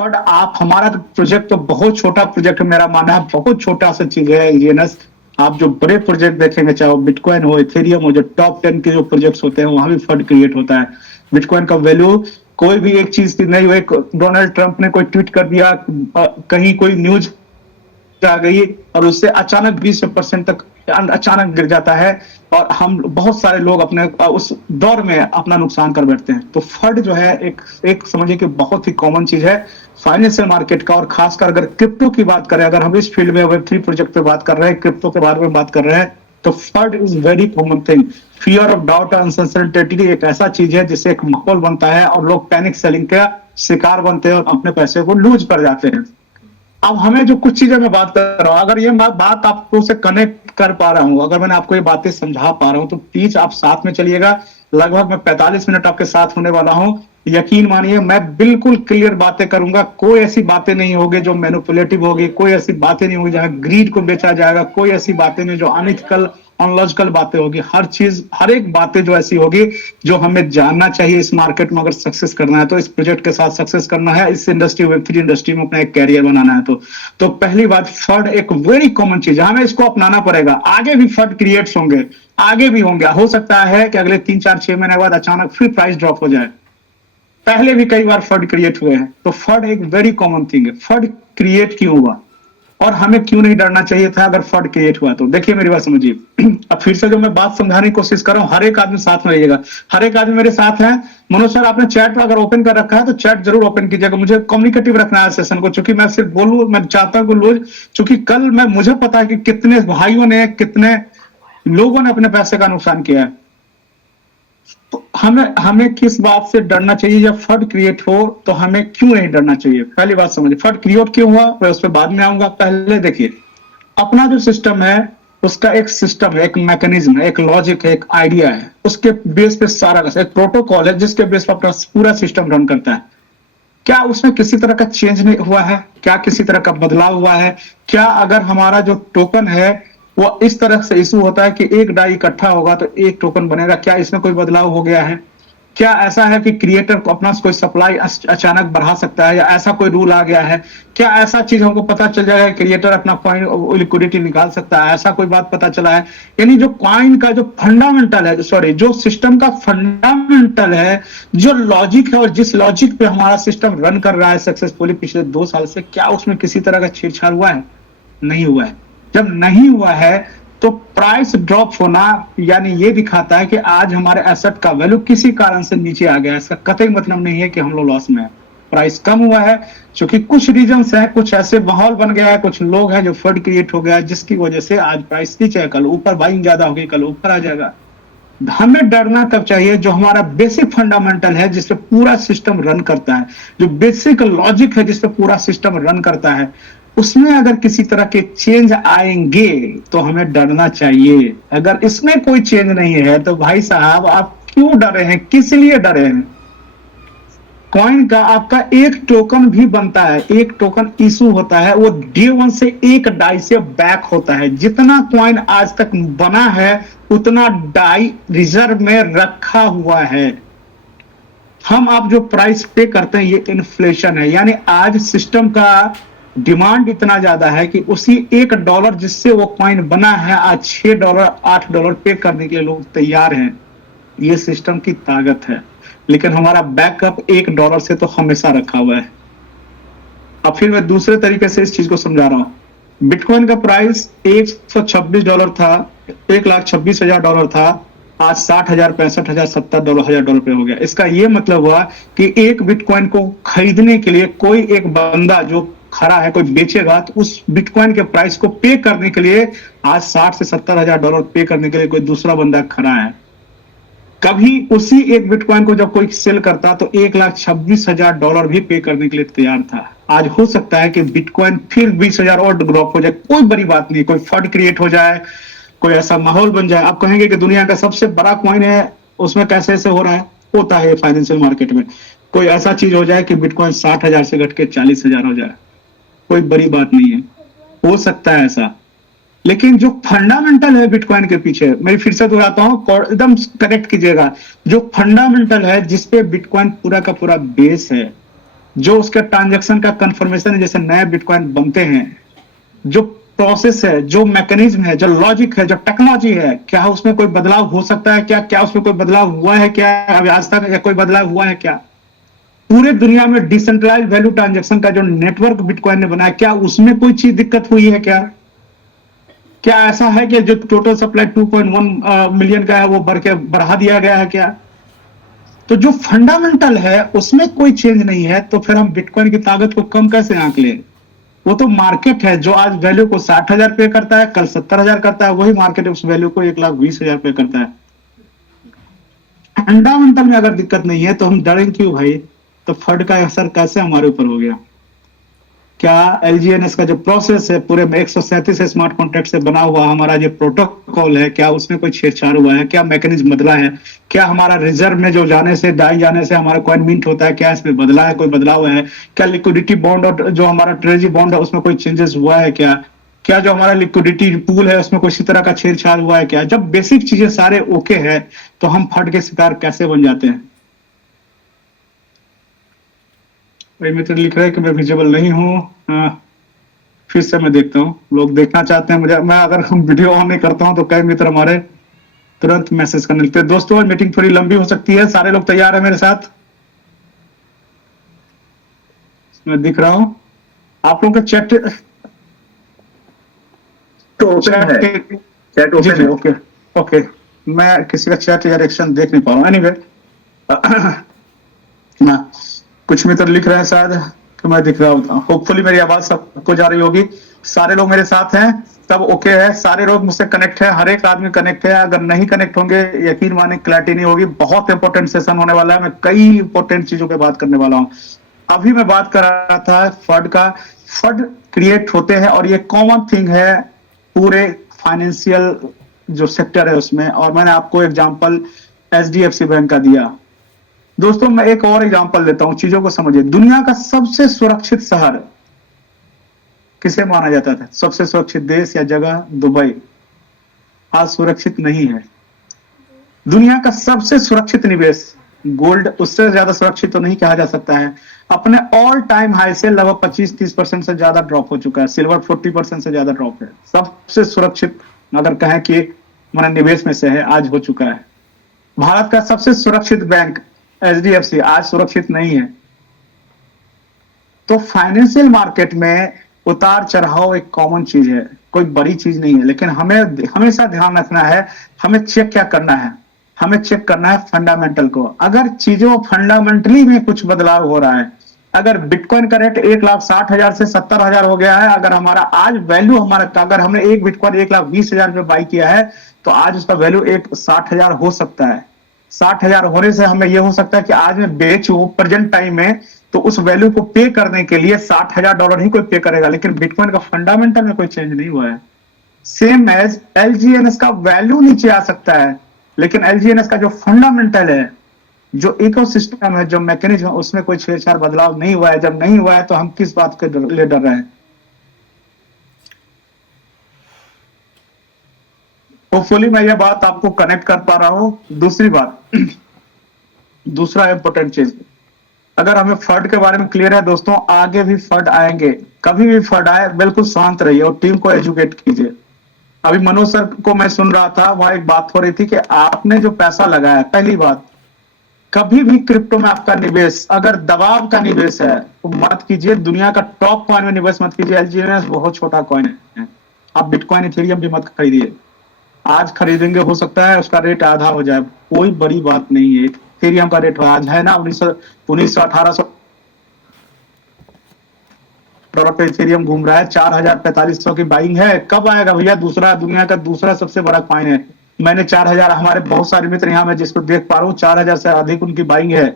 But आप हमारा project तो बहुत छोटा प्रोजेक्ट है, मेरा मानना है बहुत छोटा सा चीज है ईएनएस। आप जो बड़े प्रोजेक्ट देखेंगे, चाहे वो बिटकॉइन हो, इथेरियम हो, जो टॉप 10 के जो प्रोजेक्ट्स होते हैं वहां भी फंड क्रिएट होता है। बिटकॉइन का वैल्यू कोई भी एक चीज की नहीं हुई। डोनाल्ड ट्रंप ने कोई ट्वीट कर दिया, कहीं कोई न्यूज आ गई और उससे अचानक 20% तक अचानक गिर जाता है, और हम बहुत सारे लोग अपने उस दौर में अपना नुकसान कर बैठते हैं। तो फंड जो है एक समझिए कि बहुत ही कॉमन चीज है फाइनेंशियल मार्केट का। और खासकर अगर क्रिप्टो की बात करें, अगर हम इस फील्ड में Web3 प्रोजेक्ट पे बात कर रहे हैं, क्रिप्टो के बारे में बात कर रहे हैं, तो fund is very common thing. Fear of doubt and uncertainty एक ऐसा चीज है जिससे एक माहौल बनता है और लोग पैनिक सेलिंग का शिकार बनते हैं और अपने पैसे को लूज कर जाते हैं। अब हमें जो कुछ चीजें मैं बात कर रहा हूँ, अगर ये बात आपको से कनेक्ट कर पा रहा हूँ, अगर मैंने आपको ये बातें समझा पा रहा हूँ, तो प्लीज आप साथ में चलिएगा। लगभग मैं 45 मिनट आपके साथ होने वाला हूँ। यकीन मानिए मैं बिल्कुल क्लियर बातें करूंगा, कोई ऐसी बातें नहीं होगी जो मैनिपुलेटिव होगी, कोई ऐसी बातें नहीं होगी जहां ग्रीड को बेचा जाएगा, कोई ऐसी बातें नहीं जो अनइथिकल अनलॉजिकल बातें होगी। हर चीज, हर एक बातें जो ऐसी होगी जो हमें जानना चाहिए इस मार्केट में अगर सक्सेस करना है, तो इस प्रोजेक्ट के साथ सक्सेस करना है, इस इंडस्ट्री Web3 इंडस्ट्री में अपना एक कैरियर बनाना है। तो पहली बात, फंड एक वेरी कॉमन चीज है, हमें इसको अपनाना पड़ेगा। आगे भी फंड क्रिएट्स होंगे, आगे भी होंगे। हो सकता है कि अगले 3-4-6 महीने बाद अचानक फिर प्राइस ड्रॉप हो जाए। पहले भी कई बार फंड क्रिएट हुए हैं। तो फंड एक वेरी कॉमन थिंग है। फंड क्रिएट क्यों हुआ और हमें क्यों नहीं डरना चाहिए था अगर फंड क्रिएट हुआ तो? देखिए मेरी बात समझिए। अब फिर से जो मैं बात समझाने की कोशिश कर रहा हूं, हर एक आदमी साथ में रहिएगा, हर एक आदमी मेरे साथ है। मनोज सर, आपने चैट अगर ओपन कर रखा है तो चैट जरूर ओपन कीजिएगा। मुझे कम्युनिकेटिव रखना है सेशन को, चूंकि मैं सिर्फ बोलूं, मैं चाहता हूं चूंकि कल मुझे पता है कि कितने भाइयों ने, कितने लोगों ने अपने पैसे का नुकसान किया है। तो हमें किस बात से डरना चाहिए? जब फंड क्रिएट हो तो हमें क्यों नहीं डरना चाहिए? पहली बात समझिए, फंड क्रिएट क्यों हुआ मैं उस पर बाद में आऊंगा। पहले देखिए, अपना जो सिस्टम है उसका एक सिस्टम है, एक मैकेनिज्म है, एक लॉजिक है, एक आइडिया है। उसके बेस पे सारा का एक प्रोटोकॉल है जिसके बेस पर अपना पूरा सिस्टम रन करता है। क्या उसमें किसी तरह का चेंज नहीं हुआ है? क्या किसी तरह का बदलाव हुआ है? क्या अगर हमारा जो टोकन है वो इस तरह से इशू होता है कि एक डाई इकट्ठा होगा तो एक टोकन बनेगा, क्या इसमें कोई बदलाव हो गया है? क्या ऐसा है कि क्रिएटर को अपना कोई सप्लाई अचानक बढ़ा सकता है, या ऐसा कोई रूल आ गया है? क्या ऐसा चीज हमको पता चल जाएगा क्रिएटर अपना कॉइन लिक्विडिटी निकाल सकता है? ऐसा कोई बात पता चला है? यानी जो कॉइन का जो फंडामेंटल है, सॉरी, जो सिस्टम का फंडामेंटल है, जो लॉजिक है और जिस लॉजिक पे हमारा सिस्टम रन कर रहा है सक्सेसफुली पिछले 2 साल से, क्या उसमें किसी तरह का छेड़छाड़ हुआ है? नहीं हुआ है। जब नहीं हुआ है तो प्राइस ड्रॉप होना यानी ये दिखाता है कि आज हमारे एसेट का वैल्यू किसी कारण से नीचे आ गया है। इसका कतई मतलब नहीं है कि हम लोग लॉस में है। प्राइस कम हुआ है क्योंकि कुछ रीजंस हैं, कुछ ऐसे माहौल बन गया है, कुछ लोग हैं जो फंड क्रिएट हो गया है, जिसकी वजह से आज प्राइस नीचे है, कल ऊपर बाइंग ज्यादा होगी, कल ऊपर आ जाएगा। हमें डरना कब चाहिए? जो हमारा बेसिक फंडामेंटल है जिसपे पूरा सिस्टम रन करता है, जो बेसिक लॉजिक है जिसपे पूरा सिस्टम रन करता है, उसमें अगर किसी तरह के चेंज आएंगे तो हमें डरना चाहिए। अगर इसमें कोई चेंज नहीं है तो भाई साहब आप क्यों डरे हैं? किस लिए डरे हैं? कॉइन का आपका एक टोकन भी बनता है, एक टोकन इशू होता है, वो D1 से एक डाई से बैक होता है। जितना कॉइन आज तक बना है उतना डाई रिजर्व में रखा हुआ है। हम आप जो प्राइस पे करते हैं ये इन्फ्लेशन है, यानी आज सिस्टम का डिमांड इतना ज्यादा है कि उसी $1 जिससे वो कॉइन बना है, आज $6 $8 पे करने के लिए लोग तैयार हैं। ये सिस्टम की ताकत है। लेकिन हमारा बैकअप $1 से तो हमेशा रखा हुआ है। अब फिर मैं दूसरे तरीके से इस चीज को समझा रहा हूं। बिटकॉइन का प्राइस $126 था, $1,26,000 था, आज $60,000, $65,000, $70,000 पे हो गया। इसका ये मतलब हुआ कि एक बिटकॉइन को खरीदने के लिए कोई एक बंदा जो खड़ा है, कोई बेचेगा तो उस बिटकॉइन के प्राइस को पे करने के लिए आज $60,000 से $70,000 पे करने के लिए कोई दूसरा बंदा खड़ा है। कभी उसी एक बिटकॉइन को जब कोई सेल करता तो $1,26,000 भी पे करने के लिए तैयार था। आज हो सकता है कि बिटकॉइन फिर 20,000 और ड्रॉप हो जाए, कोई बड़ी बात नहीं, कोई फंड क्रिएट हो जाए, कोई ऐसा माहौल बन जाए। आप कहेंगे कि दुनिया का सबसे बड़ा कॉइन है, उसमें कैसे ऐसे हो रहा है? होता है फाइनेंशियल मार्केट में। कोई ऐसा चीज हो जाए कि बिटकॉइन 60,000 से घट के 40,000 हो जाए, कोई बड़ी बात नहीं है, हो सकता है ऐसा। लेकिन जो फंडामेंटल है बिटकॉइन के पीछे, मैं फिर से दोहराता हूं, एकदम कनेक्ट कीजिएगा, जो फंडामेंटल है जिसपे बिटकॉइन पूरा का पूरा बेस है, जो उसके ट्रांजैक्शन का कंफर्मेशन है, जैसे नए बिटकॉइन बनते हैं, जो प्रोसेस है, जो मैकेनिज्म है, जो लॉजिक है, जो टेक्नोलॉजी है, क्या उसमें कोई बदलाव हो सकता है क्या? क्या उसमें कोई बदलाव हुआ है क्या अभी आज तक, या कोई बदलाव हुआ है क्या? पूरे दुनिया में डिसेंट्रलाइज वैल्यू ट्रांजैक्शन का जो नेटवर्क बिटकॉइन ने बनाया, क्या उसमें कोई चीज दिक्कत हुई है क्या? क्या ऐसा है कि जो टोटल सप्लाई 2.1 मिलियन का है वो बढ़ा दिया गया है क्या? तो जो फंडामेंटल है उसमें कोई चेंज नहीं है, तो फिर हम बिटकॉइन की ताकत को कम कैसे आंक लें? वो तो मार्केट है जो आज वैल्यू को 60,000 पे करता है, कल 70,000 करता है, वही मार्केट उस वैल्यू को 1,20,000 पे करता है। फंडामेंटल में अगर दिक्कत नहीं है तो हम डरें क्यों भाई? तो फंड का असर कैसे हमारे ऊपर हो गया? क्या एलजीएनएस का जो प्रोसेस है पूरे में 137 स्मार्ट कॉन्ट्रैक्ट से बना हुआ हमारा जो प्रोटोकॉल है, क्या उसमें कोई छेड़छाड़ हुआ है? क्या मैकेनिज्म बदला है? क्या हमारा रिजर्व में जो जाने से दाई जाने से हमारा कॉइन मिंट होता है, क्या इसमें बदला है, कोई बदलाव है? क्या लिक्विडिटी बॉन्ड और जो हमारा ट्रेजरी बॉन्ड है उसमें कोई चेंजेस हुआ है क्या? क्या जो हमारा लिक्विडिटी पूल है उसमें कोई तरह का छेड़छाड़ हुआ है क्या? जब बेसिक चीजें सारे ओके है तो हम फंड के शिकार कैसे बन जाते हैं? भाई मित्र लिख रहे हैं कि मैं विजिबल नहीं हूँ। फिर से मैं देखता हूँ, लोग देखना चाहते हैं मुझे, मैं अगर हम वीडियो ऑन नहीं करता हूँ तो कई मित्र हमारे तुरंत मैसेज करने लगते हैं। दोस्तों मीटिंग थोड़ी लंबी हो सकती है, सारे लोग तैयार है मेरे साथ? मैं दिख रहा हूँ आप लोगों के चैट तो ओपन है, चैट जी ओपन जी है। ओके ओके, मैं किसी का चैट या रिएक्शन देख नहीं पा रहा हूँ। एनीवे ना कुछ मित्र लिख रहे हैं शायद कि मैं दिख रहा हूँ, होपफुली मेरी आवाज सबको जा रही होगी। सारे लोग मेरे साथ हैं, सब ओके है, सारे लोग मुझसे कनेक्ट है, हर एक आदमी कनेक्ट है। अगर नहीं कनेक्ट होंगे यकीन माने क्लैरिटी नहीं होगी। बहुत इंपॉर्टेंट सेशन होने वाला है, मैं कई इंपॉर्टेंट चीजों पे बात करने वाला हूँ। अभी मैं बात कर रहा था फंड का। फंड क्रिएट होते हैं और ये कॉमन थिंग है पूरे फाइनेंशियल जो सेक्टर है उसमें, और मैंने आपको एग्जांपल एचडीएफसी बैंक का दिया। दोस्तों मैं एक और एग्जांपल देता हूं, चीजों को समझिए। दुनिया का सबसे सुरक्षित शहर किसे माना जाता था? सबसे सुरक्षित देश या जगह? दुबई। आज सुरक्षित नहीं है। दुनिया का सबसे सुरक्षित निवेश गोल्ड, उससे ज्यादा सुरक्षित तो नहीं कहा जा सकता है। अपने ऑल टाइम हाई से लगभग 25-30% से ज्यादा ड्रॉप हो चुका है। सिल्वर 40% से ज्यादा ड्रॉप है। सबसे सुरक्षित अगर कहें कि हमारा निवेश में से है, आज हो चुका है। भारत का सबसे सुरक्षित बैंक एचडीएफसी आज सुरक्षित नहीं है। तो फाइनेंशियल मार्केट में उतार चढ़ाव एक कॉमन चीज है, कोई बड़ी चीज नहीं है, लेकिन हमें हमेशा ध्यान रखना है। हमें चेक क्या करना है? हमें चेक करना है फंडामेंटल को। अगर चीजों फंडामेंटली में कुछ बदलाव हो रहा है, अगर बिटकॉइन का रेट 1,60,000 से 70,000 हो गया है, अगर हमारा आज वैल्यू हमारा, अगर हमने एक बिटकॉइन 1,20,000 में बाई किया है तो आज उसका वैल्यू 60,000 हो सकता है। 60,000 होने से हमें यह हो सकता है कि आज मैं बेचूं प्रेजेंट टाइम में, तो उस वैल्यू को पे करने के लिए $60,000 ही कोई पे करेगा, लेकिन बिटकॉइन का फंडामेंटल में कोई चेंज नहीं हुआ है। सेम एज एलजीएनएस का वैल्यू नीचे आ सकता है, लेकिन एलजीएनएस का जो फंडामेंटल है, जो इकोसिस्टम है, जो मैकेनिज्म है, उसमें कोई छेड़छाड़ बदलाव नहीं हुआ है। जब नहीं हुआ है तो हम किस बात के लिए डर रहे हैं? होपफुली मैं यह बात आपको कनेक्ट कर पा रहा हूं। दूसरी बात, दूसरा इंपॉर्टेंट चीज, अगर हमें फंड के बारे में क्लियर है दोस्तों, आगे भी फंड आएंगे, कभी भी फंड आए बिल्कुल शांत रहिए और टीम को एजुकेट कीजिए। अभी मनोज सर को मैं सुन रहा था, वहां एक बात हो रही थी कि आपने जो पैसा लगाया, पहली बात, कभी भी क्रिप्टो में आपका निवेश अगर दबाव का निवेश है तो मत कीजिए। दुनिया का टॉप कॉइन में निवेश मत कीजिए। एलजीएनएस बहुत छोटा कॉइन है। आप बिटकॉइन इथेरियम भी मत खरीदिए। आज खरीदेंगे हो सकता है उसका रेट आधा हो जाए, कोई बड़ी बात नहीं है। इथेरियम का रेट आज है ना 1900-1800 डॉलर पे इथेरियम घूम रहा है। 4,000-4,500 की बाइंग है। कब आएगा भैया? दूसरा, दुनिया का दूसरा सबसे बड़ा कॉइन है। मैंने 4,000, हमारे बहुत सारे मित्र यहाँ मैं जिसको देख पा रहा हूँ 4,000 से अधिक उनकी बाइंग है।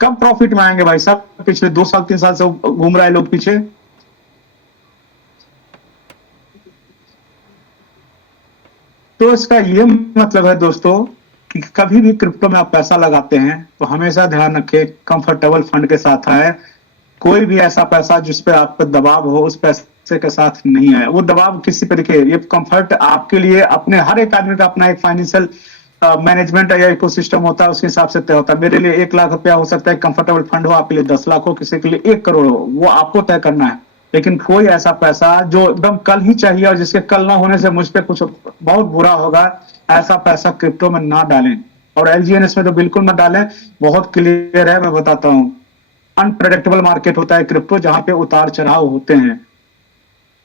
कब प्रॉफिट में आएंगे भाई साहब? पिछले 2 साल 3 साल से घूम रहा है लोग पीछे। तो इसका ये मतलब है दोस्तों कि कभी भी क्रिप्टो में आप पैसा लगाते हैं तो हमेशा ध्यान रखें कंफर्टेबल फंड के साथ आए। कोई भी ऐसा पैसा जिस पे आप पे दबाव हो, उस पैसे के साथ नहीं आए। वो दबाव किसी पे, देखिए ये कंफर्ट आपके लिए, अपने हर एक आदमी का अपना एक फाइनेंशियल मैनेजमेंट या इकोसिस्टम होता है उसके हिसाब से तय होता है। मेरे लिए 1 लाख रुपया हो सकता है कंफर्टेबल फंड हो, आपके लिए 10 लाख हो, किसी के लिए 1 करोड़ हो, वो आपको तय करना है। लेकिन कोई ऐसा पैसा जो एकदम कल ही चाहिए और जिसके कल ना होने से मुझ पे कुछ बहुत बुरा होगा, ऐसा पैसा क्रिप्टो में ना डालें। और एलजीएनएस में तो बिल्कुल मत डालें। बहुत क्लियर है, मैं बताता हूँ। अनप्रेडिक्टेबल मार्केट होता है क्रिप्टो, जहां पे उतार चढ़ाव होते हैं।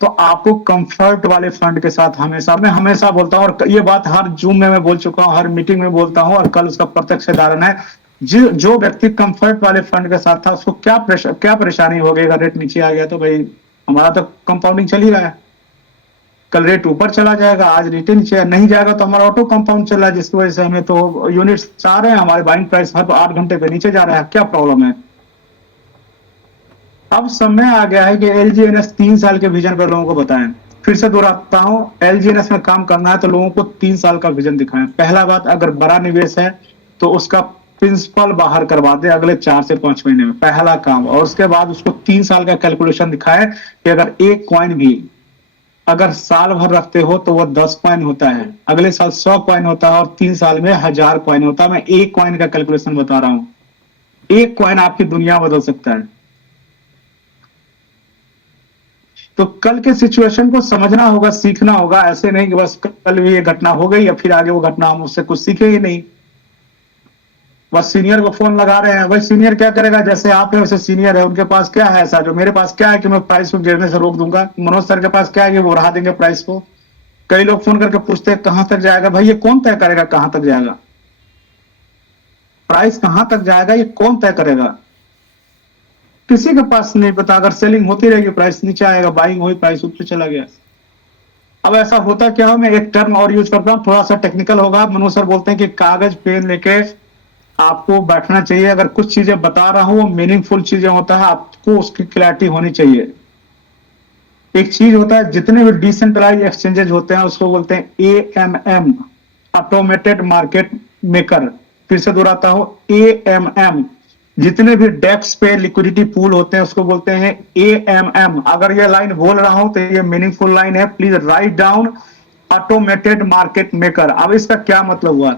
तो आपको कंफर्ट वाले फंड के साथ हमेशा, मैं हमेशा बोलता हूँ, और ये बात हर जूम में मैं बोल चुका हूँ, हर मीटिंग में बोलता हूँ, और कल उसका प्रत्यक्ष उदाहरण है। जो व्यक्ति कंफर्ट वाले फंड के साथ था, उसको क्या परेशानी हो गई। अगर रेट नीचे आ गया तो भाई हमारा तो कंपाउंडिंग चल ही रहा है। कल रेट ऊपर चला जाएगा, आज रेट नीचे नहीं जाएगा तो हमारा ऑटो कंपाउंड चल रहा है, जिसकी वजह से हमें तो यूनिट्स आ रहे हैं, हमारे बाइंग प्राइस हर 8 घंटे पे नीचे जा रहा है। क्या प्रॉब्लम है। अब समय आ गया है कि एलजीएनएस 3 साल के विजन पर लोगों को बताएं। फिर से दोहराता हूं, एलजीएनएस में काम करना है तो लोगों को 3 साल का विजन दिखाएं। पहला बात, अगर बड़ा निवेश है तो उसका प्रिंसिपल बाहर करवा दे अगले 4 से 5 महीने में, पहला काम। और उसके बाद उसको 3 साल का कैलकुलेशन दिखाए कि अगर एक कॉइन भी अगर साल भर रखते हो तो वह 10 कॉइन होता है, अगले साल 100 कॉइन होता है, और 3 साल में 1000 कॉइन होता है। मैं एक कॉइन का कैलकुलेशन बता रहा हूं। एक कॉइन आपकी दुनिया बदल सकता है। तो कल के सिचुएशन को समझना होगा, सीखना होगा। ऐसे नहीं कि बस कल भी ये घटना हो गई या फिर आगे वो घटना हम उससे कुछ सीखे ही नहीं। बस सीनियर को फोन लगा रहे हैं, भाई सीनियर क्या करेगा। जैसे आप है वैसे सीनियर है, उनके पास क्या है ऐसा जो मेरे पास क्या है कि मैं प्राइस को गिरने से रोक दूंगा। मनोज सर के पास क्या है कि वो बढ़ा देंगे प्राइस को। कई लोग फोन करके पूछते हैं कहां तक जाएगा। भाई ये कौन तय करेगा कहां तक जाएगा, प्राइस कहां तक जाएगा, ये कौन तय करेगा। किसी के पास नहीं पता। अगर सेलिंग होती रहेगी प्राइस नीचे आएगा, बाइंग हुई प्राइस ऊपर चला गया। अब ऐसा होता क्या हो, मैं एक टर्म और यूज करता हूं, थोड़ा सा टेक्निकल होगा। मनोज सर बोलते हैं कि कागज पेन लेके आपको बैठना चाहिए। अगर कुछ चीजें बता रहा हूं वो मीनिंगफुल चीजें होता है, आपको उसकी क्लैरिटी होनी चाहिए। एक चीज होता है, जितने भी डिसेंट्रलाइज एक्सचेंजेस होते हैं उसको बोलते हैं एएमएम, ऑटोमेटेड मार्केट मेकर। फिर से दोहराता हूं, एएमएम। जितने भी डेस्क पे लिक्विडिटी पूल होते हैं उसको बोलते हैं एएमएम। अगर ये लाइन बोल रहा हूं तो ये मीनिंगफुल लाइन है, please write down, automated market maker. अब इसका क्या मतलब हुआ,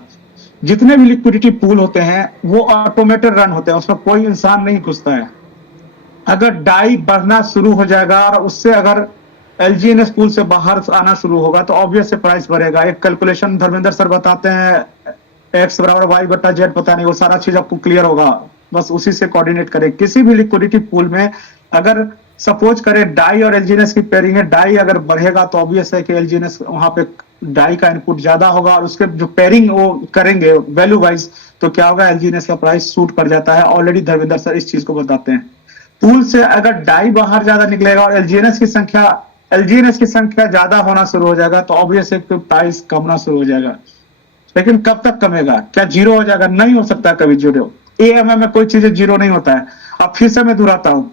जितने भी लिक्विडिटी पूल होते हैं वो ऑटोमेटेड रन होते हैं, उसमें कोई इंसान नहीं घुसता है। अगर डाई बढ़ना शुरू हो जाएगा और उससे अगर एलजीएनएस पूल से बाहर आना शुरू होगा तो ऑब्वियस से प्राइस बढ़ेगा। एक कैलकुलेशन धर्मेंद्र सर बताते हैं, एक्स बराबर वाई बटा जेड, पता नहीं, वो सारा चीज आपको क्लियर होगा, बस उसी से कोऑर्डिनेट करें। किसी भी लिक्विडिटी पूल में अगर सपोज करें डाई और एलजीएनएस की पेयरिंग है, डाई अगर बढ़ेगा तो ऑब्वियस है कि एलजीएनएस वहां पे डाई का इनपुट ज्यादा होगा, और उसके जो पेयरिंग वो करेंगे वैल्यू वाइज तो क्या होगा, एलजीएनएस का प्राइस सूट कर जाता है। ऑलरेडी धर्मेंद्र सर इस चीज को बताते हैं। पूल से अगर डाई बाहर ज्यादा निकलेगा और एलजीएनएस की संख्या ज्यादा होना शुरू हो जाएगा तो ऑब्वियस है कि प्राइस कमना शुरू हो जाएगा। लेकिन कब तक कमेगा, क्या जीरो हो जाएगा, नहीं हो सकता कभी जीरो। एएमएम में कोई चीजें जीरो नहीं होता है। अब फिर से मैं दोहराता हूं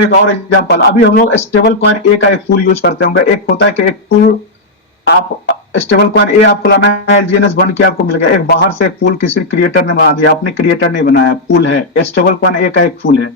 एक और एग्जांपल। अभी हम लोग स्टेबल कॉइन ए का एक पूल यूज करते होंगे। एक होता है कि एक पूल आप स्टेबल कॉइन ए आपको लाना है, एलजीएनएस बन के आपको मिल गया। एक बाहर से एक पूल किसी क्रिएटर ने बना दिया, आपने क्रिएटर नहीं बनाया, पूल है, स्टेबल कॉइन ए का एक पूल है।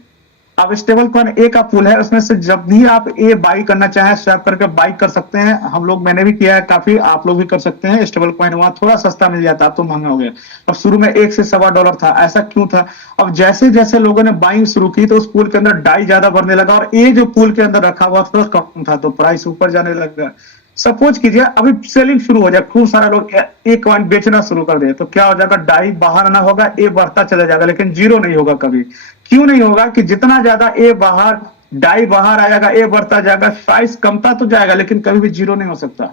अब स्टेबल कॉइन ए का पूल है, उसमें से जब भी आप ए बाई करना चाहें स्वैप करके बाई कर सकते हैं। हम लोग, मैंने भी किया है काफी, आप लोग भी कर सकते हैं। स्टेबल कॉइन वहां थोड़ा सस्ता मिल जाता, अब तो महंगा हो गया। अब शुरू में $1 से $1.25 था, ऐसा क्यों था। अब जैसे जैसे लोगों ने बाइंग शुरू की तो उस पूल के अंदर डाई ज्यादा बढ़ने लगा, और ए जो पूल के अंदर रखा हुआ था कम था, तो प्राइस ऊपर जाने लगा। सपोज कीजिए अभी सेलिंग शुरू हो जाए, खूब सारा लोग एक कॉइन बेचना शुरू कर दे, तो क्या हो जाएगा, डाई बाहर आना होगा, ए बढ़ता चला जाएगा, लेकिन जीरो नहीं होगा कभी। क्यों नहीं होगा, कि जितना ज्यादा ए बाहर, डाई बाहर आएगा, ए बढ़ता जाएगा, प्राइस कमता तो जाएगा, लेकिन कभी भी जीरो नहीं हो सकता।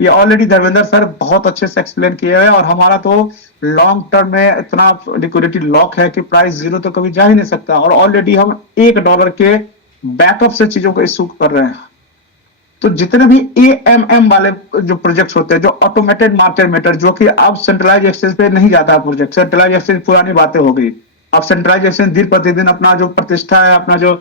ये ऑलरेडी धर्मेंद्र सर बहुत अच्छे से एक्सप्लेन किए हैं। और हमारा तो लॉन्ग टर्म में इतना लिक्विडिटी लॉक है कि प्राइस जीरो तो कभी जा ही नहीं सकता। और ऑलरेडी हम $1 के बैकअप से चीजों को इशू कर रहे हैं। तो जितने भी एएमएम वाले जो प्रोजेक्ट्स होते हैं, जो ऑटोमेटेड मार्केट मेकर, जो कि अब सेंट्रलाइज एक्सचेंज पे नहीं जाता प्रोजेक्ट, सेंट्रलाइज एक्सचेंज पुरानी बातें हो गई। अब सेंट्रलाइज एक्सचेंज दिन प्रतिदिन अपना जो प्रतिष्ठा है, अपना जो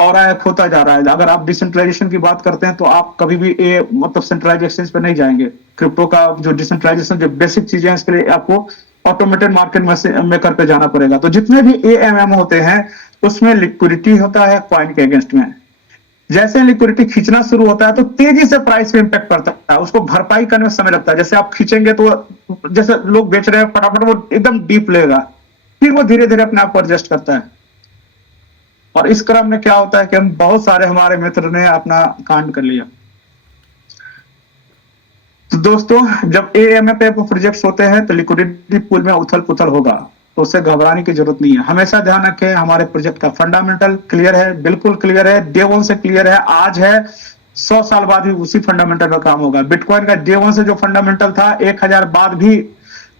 ऑरा है, खोता जा रहा है। अगर आप डिसेंट्रलाइजेशन की बात करते हैं तो आप कभी भी मतलब सेंट्रलाइज एक्सचेंज पे नहीं जाएंगे। क्रिप्टो का जो डिसेंट्रलाइजेशन, जो बेसिक चीजें हैं, इसके लिए आपको ऑटोमेटेड मार्केट मेकर पे जाना पड़ेगा। तो जितने भी एएमएम होते हैं उसमें लिक्विडिटी होता है कॉइन के अगेंस्ट में। जैसे लिक्विडिटी खींचना शुरू होता है तो तेजी से प्राइस पे इंपैक्ट पड़ता है, उसको भरपाई करने में समय लगता है। जैसे आप खींचेंगे तो जैसे लोग बेच रहे हैं फटाफट वो एकदम डीप लेगा, फिर वो धीरे धीरे अपने आप को एडजस्ट करता है। और इस क्रम में क्या होता है कि हम बहुत सारे हमारे मित्र ने अपना कांड कर लिया। तो दोस्तों जब एएमए पे प्रोजेक्ट्स होते हैं तो लिक्विडिटी पूल में उथल पुथल होगा, तो उससे घबराने की जरूरत नहीं है। हमेशा ध्यान रखें हमारे प्रोजेक्ट का फंडामेंटल क्लियर है, बिल्कुल क्लियर है, डे वन से क्लियर है, आज है 100 साल बाद भी उसी फंडामेंटल पर काम होगा। बिटकॉइन का डे वन से जो फंडामेंटल था 1000 बाद भी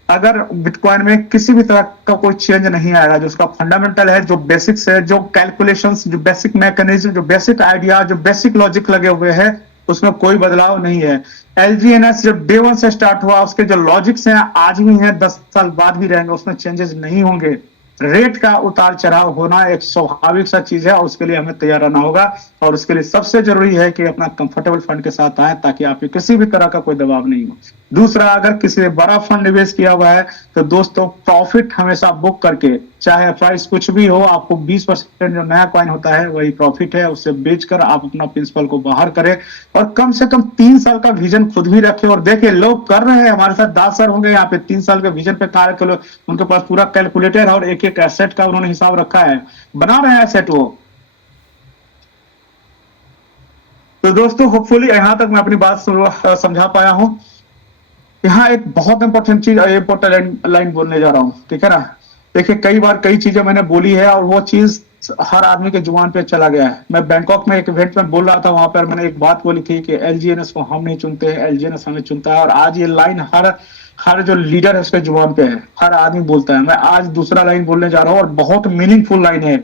अगर बिटकॉइन में किसी भी तरह का कोई चेंज नहीं आएगा, जो उसका फंडामेंटल है, जो बेसिक्स है, जो कैलकुलेशंस, जो बेसिक मैकेनिज्म, जो बेसिक आइडिया, जो बेसिक लॉजिक लगे हुए हैं, उसमें कोई बदलाव नहीं है। एलजीएनएस जब डे वन से स्टार्ट हुआ उसके जो लॉजिक्स हैं आज भी हैं, 10 साल बाद भी रहेंगे, उसमें चेंजेस नहीं होंगे। रेट का उतार चढ़ाव होना एक स्वाभाविक सा चीज है और उसके लिए हमें तैयार रहना होगा। और उसके लिए सबसे जरूरी है कि अपना कंफर्टेबल फंड के साथ आए ताकि आपके किसी भी तरह का कोई दबाव नहीं हो। दूसरा, अगर किसी ने बड़ा फंड निवेश किया हुआ है तो दोस्तों प्रॉफिट हमेशा बुक करके, चाहे प्राइस कुछ भी हो, आपको 20% जो नया कॉइन होता है वही प्रॉफिट है, उससे बेचकर आप अपना प्रिंसिपल को बाहर करें। और कम से कम 3 साल का विजन खुद भी रखें। और देखिए लोग कर रहे हैं, हमारे साथ 10 सर होंगे यहाँ पे 3 साल के विजन पे कार्य करो, उनके पास पूरा कैलकुलेटर और एक एक एसेट का उन्होंने हिसाब रखा है, बना रहे हैं एसेट वो। तो दोस्तों होपफुली यहां तक मैं अपनी बात समझा पाया हूं। यहाँ एक बहुत इंपॉर्टेंट चीज, इंपॉर्टेंट लाइन बोलने जा रहा हूँ, ठीक है ना। देखिए कई बार कई चीजें मैंने बोली है और वो चीज हर आदमी के जुबान पे चला गया है। मैं बैंकॉक में एक इवेंट में बोल रहा था, वहां पर मैंने एक बात बोली थी कि एलजीएनएस को हम नहीं चुनते हैं, एलजीएनएस हमें चुनता है। और आज ये लाइन हर जो लीडर है उसके जुबान पे है, हर आदमी बोलता है। मैं आज दूसरा लाइन बोलने जा रहा हूँ और बहुत मीनिंगफुल लाइन है।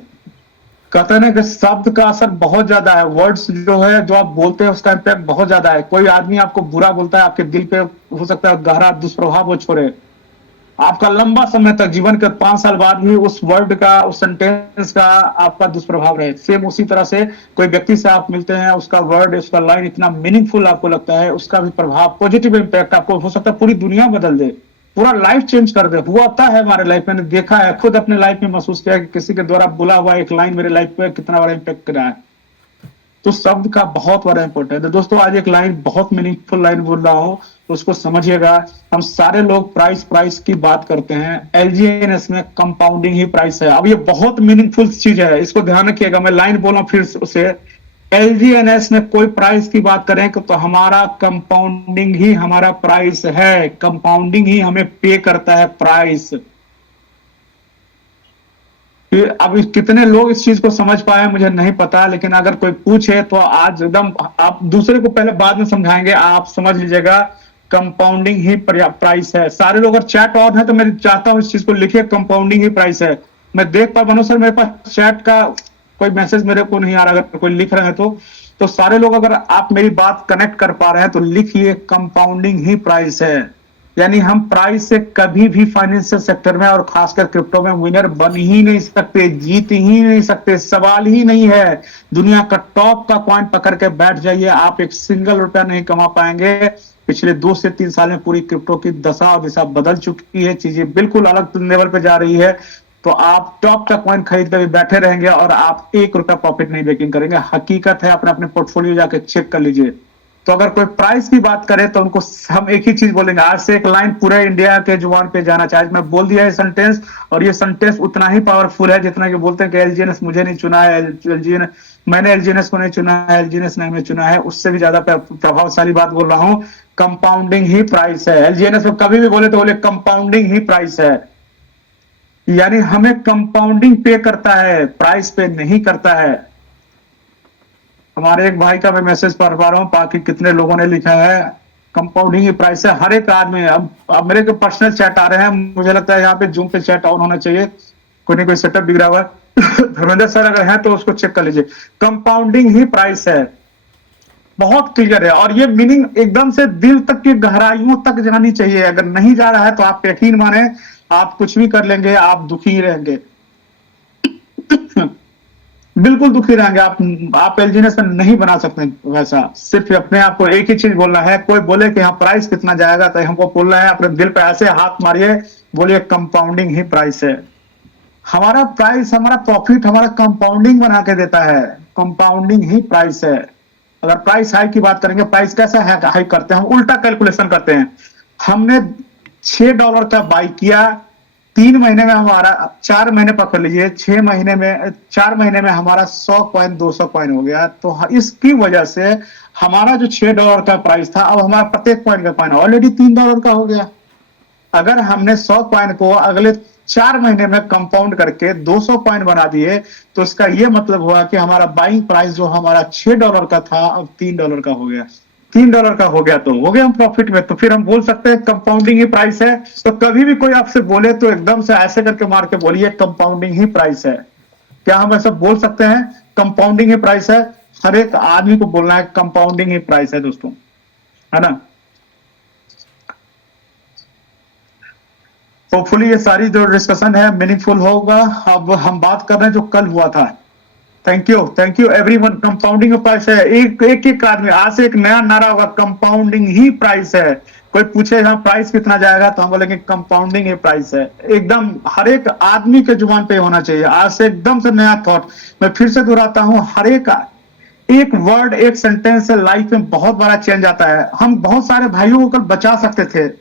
कहते हैं कि शब्द का असर बहुत ज्यादा है, वर्ड्स जो है जो आप बोलते हैं उसका इम्पैक्ट बहुत ज्यादा है। कोई आदमी आपको बुरा बोलता है, आपके दिल पे हो सकता है गहरा दुष्प्रभाव वो छोड़े, आपका लंबा समय तक, जीवन के 5 साल बाद भी उस वर्ड का, उस सेंटेंस का आपका दुष्प्रभाव रहे। सेम उसी तरह से कोई व्यक्ति से आप मिलते हैं, उसका वर्ड, उसका लाइन इतना मीनिंगफुल आपको लगता है, उसका भी प्रभाव, पॉजिटिव इम्पैक्ट आपको हो सकता है पूरी दुनिया बदल दे, पूरा लाइफ चेंज कर दे। हुआ होता है हमारे लाइफ में, मैंने देखा है, खुद अपने लाइफ में महसूस किया कि किसी के द्वारा बोला हुआ एक लाइन मेरे लाइफ पे कितना बड़ा इम्पैक्ट करा है। तो शब्द का बहुत बड़ा इंपॉर्टेंट है। दोस्तों आज एक लाइन, बहुत मीनिंगफुल लाइन बोल रहा हूं, तो उसको समझिएगा। हम सारे लोग प्राइस की बात करते हैं, एलजीएनएस में कंपाउंडिंग ही प्राइस है। अब ये बहुत मीनिंगफुल चीज है, इसको ध्यान रखिएगा। मैं लाइन बोला फिर से, एलजीएनएस में कोई प्राइस की बात करें तो हमारा कंपाउंडिंग ही हमारा प्राइस है, कंपाउंडिंग ही हमें पे करता है प्राइस। अब कितने लोग इस चीज को समझ पाए मुझे नहीं पता, लेकिन अगर कोई पूछे तो आज एकदम, आप दूसरे को पहले बाद में समझाएंगे, आप समझ लीजिएगा कंपाउंडिंग ही प्राइस है। सारे लोग अगर चैट ऑन है तो मैं चाहता हूं इस चीज को लिखिए, कंपाउंडिंग ही प्राइस है। मैं देख पा बनो सर मेरे पास चैट का कोई मैसेज मेरे को नहीं आ रहा, अगर कोई लिख रहे हैं तो सारे लोग अगर आप मेरी बात कनेक्ट कर पा रहे हैं तो लिखिए कंपाउंडिंग ही प्राइस है। यानी हम प्राइस से कभी भी फाइनेंशियल सेक्टर में और खासकर क्रिप्टो में विनर बन ही नहीं सकते, जीत ही नहीं सकते, सवाल ही नहीं है। दुनिया का टॉप का कॉइन पकड़ के बैठ जाइए, आप एक सिंगल रुपया नहीं कमा पाएंगे। पिछले 2 से 3 साल में पूरी क्रिप्टो की दशा और दिशा बदल चुकी है, चीजें बिल्कुल अलग लेवल पे जा रही है। तो आप टॉप का कॉइन खरीद कर भी बैठे रहेंगे और आप 1 रुपया प्रॉफिट नहीं मेकिंग करेंगे। हकीकत है, अपने पोर्टफोलियो जाके चेक कर लीजिए। तो अगर कोई प्राइस की बात करे तो उनको हम एक ही चीज बोलेंगे। आज से एक लाइन पूरे इंडिया के जुबान पे जाना चाहिए। मैं बोल दिया है सेंटेंस, और ये सेंटेंस उतना ही पावरफुल है जितना कि बोलते हैं कि एलजीएनएस मुझे नहीं चुना है, मैंने एलजीएनएस को नहीं चुना है, एलजीएनएस ने हमें चुना है। उससे भी ज्यादा प्रभावशाली बात बोल रहा हूं, कंपाउंडिंग ही प्राइस है। एलजीएनएस को कभी भी बोले तो बोले कंपाउंडिंग ही प्राइस है, यानी हमें कंपाउंडिंग पे करता है, प्राइस पे नहीं करता है। हमारे एक भाई का मैं मैसेज पढ़ पा रहा हूँ, बाकी कितने लोगों ने लिखा है कंपाउंडिंग ही प्राइस है। हर एक आदमी, अब मेरे को पर्सनल चैट आ रहे हैं, मुझे लगता है यहाँ पे जूम पे चैट ऑन होना चाहिए, कोई नहीं कोई सेटअप बिगड़ा हुआ है। धर्मेंद्र सर अगर है तो उसको चेक कर लीजिए, कंपाउंडिंग ही प्राइस है, बहुत क्लियर है। और ये मीनिंग एकदम से दिल तक की गहराइयों तक जानी चाहिए। अगर नहीं जा रहा है तो आप यकीन माने, आप कुछ भी कर लेंगे, आप दुखी ही रहेंगे, बिल्कुल दुखी रहेंगे। आप एलजीएनएस में नहीं बना सकते वैसा। सिर्फ अपने आप को एक ही चीज बोलना है, कोई बोले कि हाँ प्राइस कितना जाएगा तो हमको बोलना है, अपने दिल पे ऐसे हाथ मारिए, बोलिए कंपाउंडिंग ही प्राइस है। हमारा प्राइस, हमारा प्रॉफिट, हमारा कंपाउंडिंग बना के देता है। कंपाउंडिंग ही प्राइस है। अगर प्राइस हाई की बात करेंगे, प्राइस कैसा है हाई करते हैं, हम उल्टा कैलकुलेशन करते हैं। हमने $6 का बाई किया, 3 महीने में हमारा, 4 महीने पकड़ लीजिए, 6 महीने में, 4 महीने में हमारा 100 कॉइन 200 कॉइन हो गया। तो इसकी वजह से हमारा जो $6 का प्राइस था, अब हमारा प्रत्येक कॉइन का कॉइन ऑलरेडी $3 का हो गया। अगर हमने 100 कॉइन को अगले 4 महीने में कंपाउंड करके 200 कॉइन बना दिए, तो इसका यह मतलब हुआ कि हमारा बाइंग प्राइस जो हमारा $6 का था, अब $3 का हो गया। $3 का हो गया तो हो गया हम प्रॉफिट में। तो फिर हम बोल सकते हैं कंपाउंडिंग ही प्राइस है। तो कभी भी कोई आपसे बोले तो एकदम से ऐसे करके मार के बोलिए कंपाउंडिंग ही प्राइस है। क्या हम ऐसा बोल सकते हैं कंपाउंडिंग ही प्राइस है? हर एक आदमी को बोलना है कंपाउंडिंग ही प्राइस है दोस्तों, है ना। होपफुली ये सारी जो डिस्कशन है मीनिंगफुल होगा। अब हम बात कर रहे हैं जो कल हुआ था। Thank you everyone. Compounding price है, एक आदमी आज से एक नया नारा होगा, कंपाउंडिंग ही प्राइस है। कोई पूछे यहाँ प्राइस कितना जाएगा, तो हम बोलेंगे कंपाउंडिंग ही प्राइस है। एकदम हर एक आदमी के जुबान पे होना चाहिए आज से, एकदम से नया थॉट। मैं फिर से दोहराता हूँ, हर एक वर्ड, एक सेंटेंस से लाइफ में बहुत बड़ा चेंज आता है। हम बहुत सारे भाइयों को कल बचा सकते थे।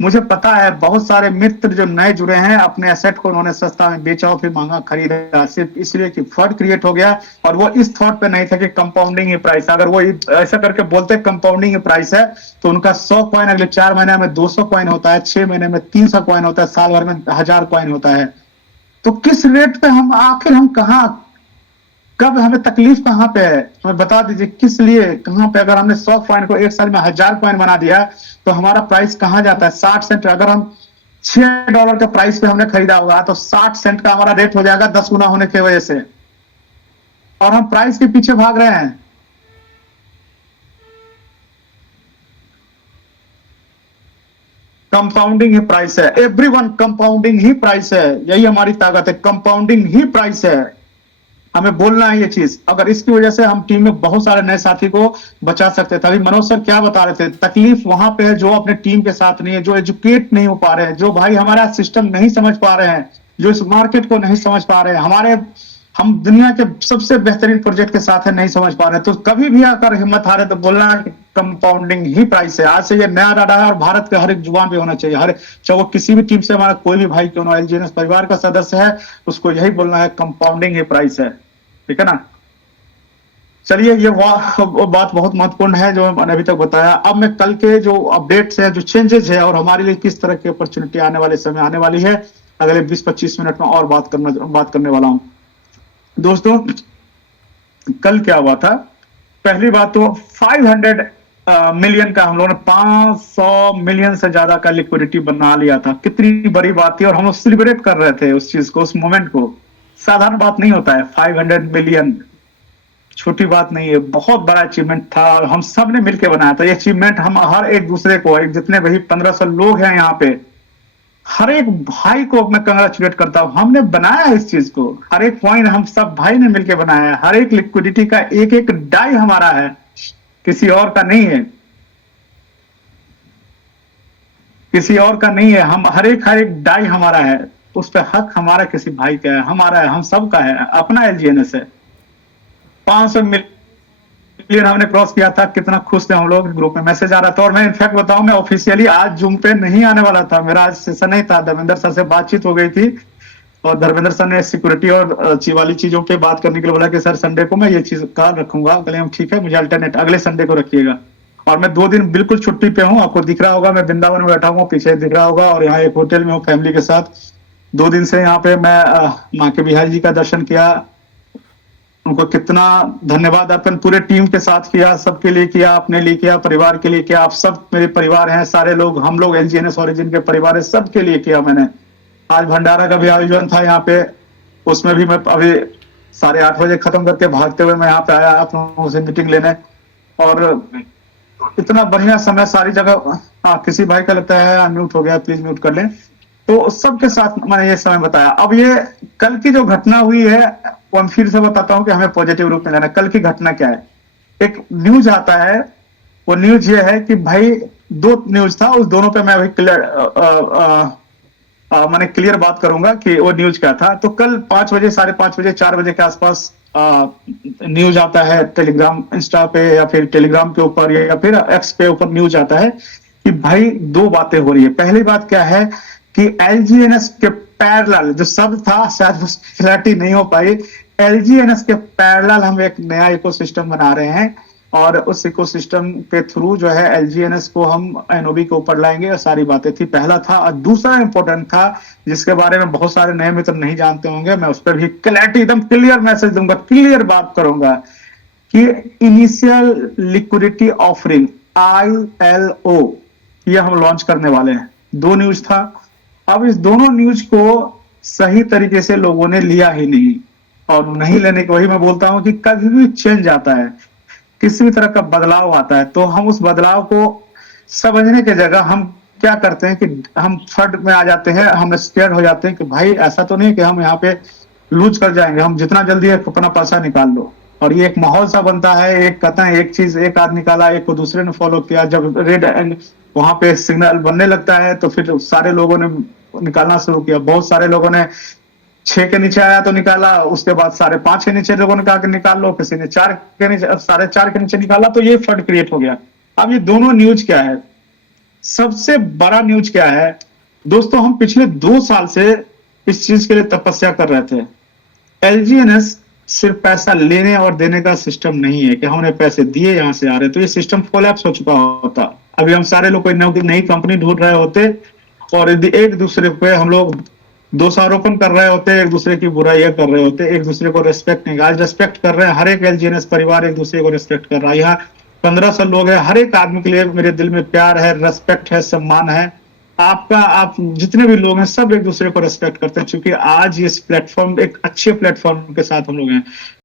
मुझे पता है बहुत सारे मित्र जो नए जुड़े हैं, अपने एसेट को उन्होंने सस्ता में बेचा और फिर महंगा खरीदा, सिर्फ इसलिए कि फ्रॉड क्रिएट हो गया। और वो इस थॉट पे नहीं था कि कंपाउंडिंग ही प्राइस। अगर वो ऐसा करके बोलते कंपाउंडिंग ही प्राइस है, तो उनका 100 कॉइन अगले 4 महीने में 200 कॉइन होता है, 6 महीने में 300 कॉइन होता है, साल भर में 1000 कॉइन होता है। तो किस रेट पे हम आखिर, हम कहाँ, कब हमें तकलीफ कहाँ पे है, हमें बता दीजिए किस लिए, कहाँ पे। अगर हमने 100 कॉइन को एक साल में 1000 कॉइन बना दिया, तो हमारा प्राइस कहाँ जाता है? 60 सेंट। अगर हम $6 के प्राइस पे हमने खरीदा होगा, तो 60 सेंट का हमारा रेट हो जाएगा 10 गुना होने की वजह से। और हम प्राइस के पीछे भाग रहे हैं। कंपाउंडिंग ही प्राइस है एवरीवन, कंपाउंडिंग ही प्राइस है। यही हमारी ताकत है, कंपाउंडिंग ही प्राइस है। हमें बोलना है ये चीज। अगर इसकी वजह से हम टीम में बहुत सारे नए साथी को बचा सकते थे। अभी मनोज सर क्या बता रहे थे, तकलीफ वहां पे है जो अपने टीम के साथ नहीं है, जो एजुकेट नहीं हो पा रहे हैं, जो भाई हमारा सिस्टम नहीं समझ पा रहे हैं, जो इस मार्केट को नहीं समझ पा रहे हैं, हमारे, हम दुनिया के सबसे बेहतरीन प्रोजेक्ट के साथ है, नहीं समझ पा रहे हैं। तो कभी भी आकर हिम्मत हारे तो बोलना है कंपाउंडिंग ही प्राइस है। आज से ये नया डाटा है और भारत के हर एक जुबान पे होना चाहिए। हर, चाहे वो किसी भी टीम से हमारा कोई भी भाई क्यों ना, एलजीएनएस परिवार का सदस्य है, उसको यही बोलना है कंपाउंडिंग ही प्राइस है। ठीक है ना। चलिए, ये बात बहुत महत्वपूर्ण है जो मैंने अभी तक बताया। अब मैं कल के जो अपडेट्स है, जो चेंजेस है, और हमारे लिए किस तरह की अपॉर्चुनिटी आने वाले समय आने वाली है, अगले 20-25 मिनट में और बात करने वाला हूं दोस्तों। कल क्या हुआ था? पहली बात तो 500 मिलियन का, हम लोगों ने 500 मिलियन से ज्यादा का लिक्विडिटी बना लिया था। कितनी बड़ी बात थी, और हम लोग सेलिब्रेट कर रहे थे उस चीज को, उस मोमेंट को। साधारण बात नहीं होता है 500 मिलियन, छोटी बात नहीं है, बहुत बड़ा अचीवमेंट था। और हम सब ने मिलकर बनाया था ये अचीवमेंट। हम हर एक दूसरे को, जितने भाई 1500 लोग हैं यहाँ पे, हर एक भाई को मैं कंग्रेचुलेट करता हूं। हमने बनाया इस चीज को, हर एक पॉइंट हम सब भाई ने मिलकर बनाया है। हर एक लिक्विडिटी का एक एक डाई हमारा है, किसी और का नहीं है, किसी और का नहीं है। हम हर एक डाई हमारा है, उस पर हक हमारा किसी भाई का है, हमारा है, हम सब का है, अपना एलजीएनएस है। 500 मिलियन हमने क्रॉस किया था, कितना खुश थे हम लोग। ग्रुप में मैसेज आ रहा था। और मैं इनफैक्ट बताऊं, मैं ऑफिशियली आज जूम पे नहीं आने वाला था, मेरा आज सेशन नहीं था। धर्मेंद्र सर से बातचीत हो गई थी, और धर्मेंद्र सर ने सिक्योरिटी और वाली चीजों पे बात करने के लिए बोला कि सर संडे को मैं ये चीज का रखूंगा। बोले हम ठीक है, मुझे अल्टरनेट अगले संडे को रखिएगा। और मैं 2 दिन बिल्कुल छुट्टी पे हूँ, आपको दिख रहा होगा, मैं वृंदावन में बैठा हूँ, पीछे दिख रहा होगा। और यहाँ एक होटल में हूँ फैमिली के साथ। 2 दिन से यहाँ पे मैं माँ के बिहारी जी का दर्शन किया। उनको कितना धन्यवाद अर्पण पूरे टीम के साथ किया, सबके लिए किया, अपने लिए किया, परिवार के लिए किया। आप सब मेरे परिवार हैं, सारे लोग, हम लोग एलजीएनएस ओरिजिन के परिवार है, सबके लिए किया मैंने। आज भंडारा का भी आयोजन था यहाँ पे, उसमें भी मैं अभी 8:30 बजे खत्म करके भागते हुए मैं यहाँ पे आया आप लोगों से मीटिंग लेने। और इतना बढ़िया समय सारी जगह। किसी भाई का लगता है अनम्यूट हो गया, प्लीज म्यूट कर लें। तो सबके साथ मैंने ये समय बताया। अब ये कल की जो घटना हुई है, वो मैं फिर से बताता हूँ कि हमें पॉजिटिव रूप में लेना। कल की घटना क्या है? एक न्यूज आता है, वो न्यूज ये है कि भाई 2 न्यूज था, उस दोनों पे मैं अभी क्लियर मैंने क्लियर बात करूंगा कि वो न्यूज क्या था। तो कल 5 बजे, 5:30 बजे, 4 बजे के आसपास न्यूज आता है टेलीग्राम, इंस्टा पे या फिर टेलीग्राम के ऊपर या फिर एक्स पे ऊपर न्यूज आता है कि भाई दो बातें हो रही है। पहली बात क्या है कि एलजीएनएस के पैरेलल जो शब्द था शायद उसकी क्लैरिटी नहीं हो पाई। एलजीएनएस के पैरेलल हम एक नया इकोसिस्टम बना रहे हैं और उस इकोसिस्टम के थ्रू जो है एलजीएनएस को हम एनओबी के ऊपर लाएंगे। और सारी बातें थी, पहला था। और दूसरा इंपॉर्टेंट था जिसके बारे में बहुत सारे नए मित्र नहीं जानते होंगे, मैं उस पर भी क्लैरिटी एकदम क्लियर मैसेज दूंगा, क्लियर बात करूंगा कि इनिशियल लिक्विडिटी ऑफरिंग ILO ये हम लॉन्च करने वाले हैं। दो न्यूज था। अब इस दोनों न्यूज को सही तरीके से लोगों ने लिया ही नहीं, और नहीं लेने की वही मैं बोलता हूं कि कभी भी चेंज आता है, किसी भी तरह का बदलाव आता है, तो हम उस बदलाव को समझने की जगह हम क्या करते हैं कि हम फंड में आ जाते हैं, हम स्केयर हो जाते हैं कि भाई ऐसा तो नहीं कि हम यहाँ पे लूज कर जाएंगे, हम जितना जल्दी अपना पैसा निकाल लो। और ये एक माहौल सा बनता है, एक कहते हैं एक चीज एक आदमी निकाला, एक को दूसरे ने फॉलो किया, जब रेड एंड वहां पे सिग्नल बनने लगता है तो फिर सारे लोगों ने निकालना शुरू किया। बहुत सारे लोगों ने 6 के नीचे आया तो निकाला, उसके बाद 5.5 के नीचे लोगों ने कहा कि निकाल लो, किसी ने 4 के नीचे, 4.5 के नीचे निकाला, तो ये फंड क्रिएट हो गया। अब ये दोनों न्यूज क्या है, सबसे बड़ा न्यूज क्या है दोस्तों, हम पिछले 2 साल से इस चीज के लिए तपस्या कर रहे थे। एलजीएनएस सिर्फ पैसा लेने और देने का सिस्टम नहीं है कि हमने पैसे दिए यहां से आ रहे, तो ये सिस्टम कोलैप्स हो चुका होता। अभी हम सारे लोग कोई नई कंपनी ढूंढ रहे होते और एक दूसरे पे हम लोग दोषारोपण कर रहे होते, एक दूसरे की बुराइयां कर रहे होते, एक दूसरे को रेस्पेक्ट नहीं। आज रेस्पेक्ट कर रहे हैं, हर एक एलजीएनएस परिवार एक दूसरे को रेस्पेक्ट कर रहा है। यहाँ 1500 लोग हैं, हर एक आदमी के लिए मेरे दिल में प्यार है, रेस्पेक्ट है, सम्मान है। आप जितने भी लोग हैं सब एक दूसरे को रेस्पेक्ट करते हैं, क्योंकि आज इस प्लेटफॉर्म एक अच्छे प्लेटफॉर्म के साथ हम लोग हैं।